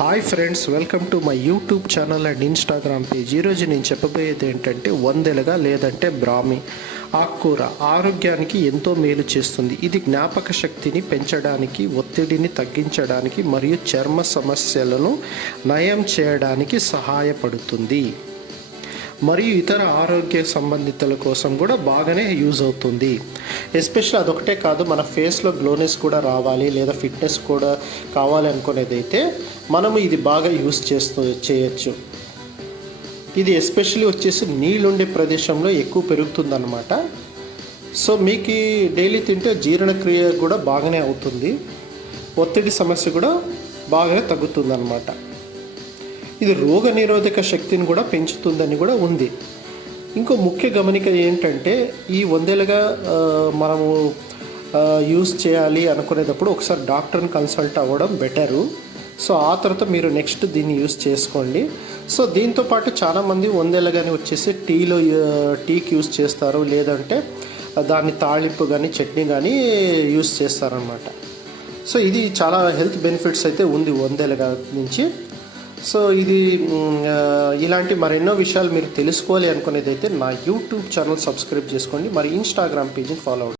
Hi friends, welcome to my YouTube channel and Instagram page. ఈరోజు నేను చెప్పబోయేది ఏంటంటే వందెలగా లేదంటే బ్రాహ్మి ఆకుకూర ఆరోగ్యానికి ఎంతో మేలు చేస్తుంది. ఇది జ్ఞాపక శక్తిని పెంచడానికి, ఒత్తిడిని తగ్గించడానికి మరియు చర్మ సమస్యలను నయం చేయడానికి సహాయపడుతుంది. మరియు ఇతర ఆరోగ్య సంబంధితుల కోసం కూడా బాగానే యూజ్ అవుతుంది. ఎస్పెషల్లీ అదొకటే కాదు, మన ఫేస్లో గ్లోనెస్ కూడా రావాలి లేదా ఫిట్నెస్ కూడా కావాలి అనుకునేదైతే మనము ఇది బాగా యూజ్ చేయొచ్చు. ఇది ఎస్పెషల్లీ వచ్చేసి నీళ్ళుండే ప్రదేశంలో ఎక్కువ పెరుగుతుందన్నమాట. సో మీకు డైలీ తింటే జీర్ణక్రియ కూడా బాగానే అవుతుంది, ఒత్తిడి సమస్య కూడా బాగానే తగ్గుతుందన్నమాట. ఇది రోగ నిరోధక శక్తిని కూడా పెంచుతుందని కూడా ఉంది. ఇంకో ముఖ్య గమనిక ఏంటంటే ఈ వందెలుగా మనము యూస్ చేయాలి అనుకునేటప్పుడు ఒకసారి డాక్టర్ని కన్సల్ట్ అవ్వడం బెటరు. సో ఆ తర్వాత మీరు నెక్స్ట్ దీన్ని యూస్ చేసుకోండి. సో దీంతోపాటు చాలామంది వందెలుగాని వచ్చేసి టీకి యూస్ చేస్తారు, లేదంటే దాన్ని తాళింపు కానీ చట్నీ కానీ యూస్ చేస్తారనమాట. సో ఇది చాలా హెల్త్ బెనిఫిట్స్ అయితే ఉంది వందెలుగా నుంచి. సో ఇది ఇలాంటి మరెన్నో విషయాలు మీరు తెలుసుకోవాలి అనుకునేదైతే నా యూట్యూబ్ ఛానల్ సబ్స్క్రైబ్ చేసుకోండి, మరి ఇన్స్టాగ్రామ్ పేజ్ని ఫాలో అవ్వండి.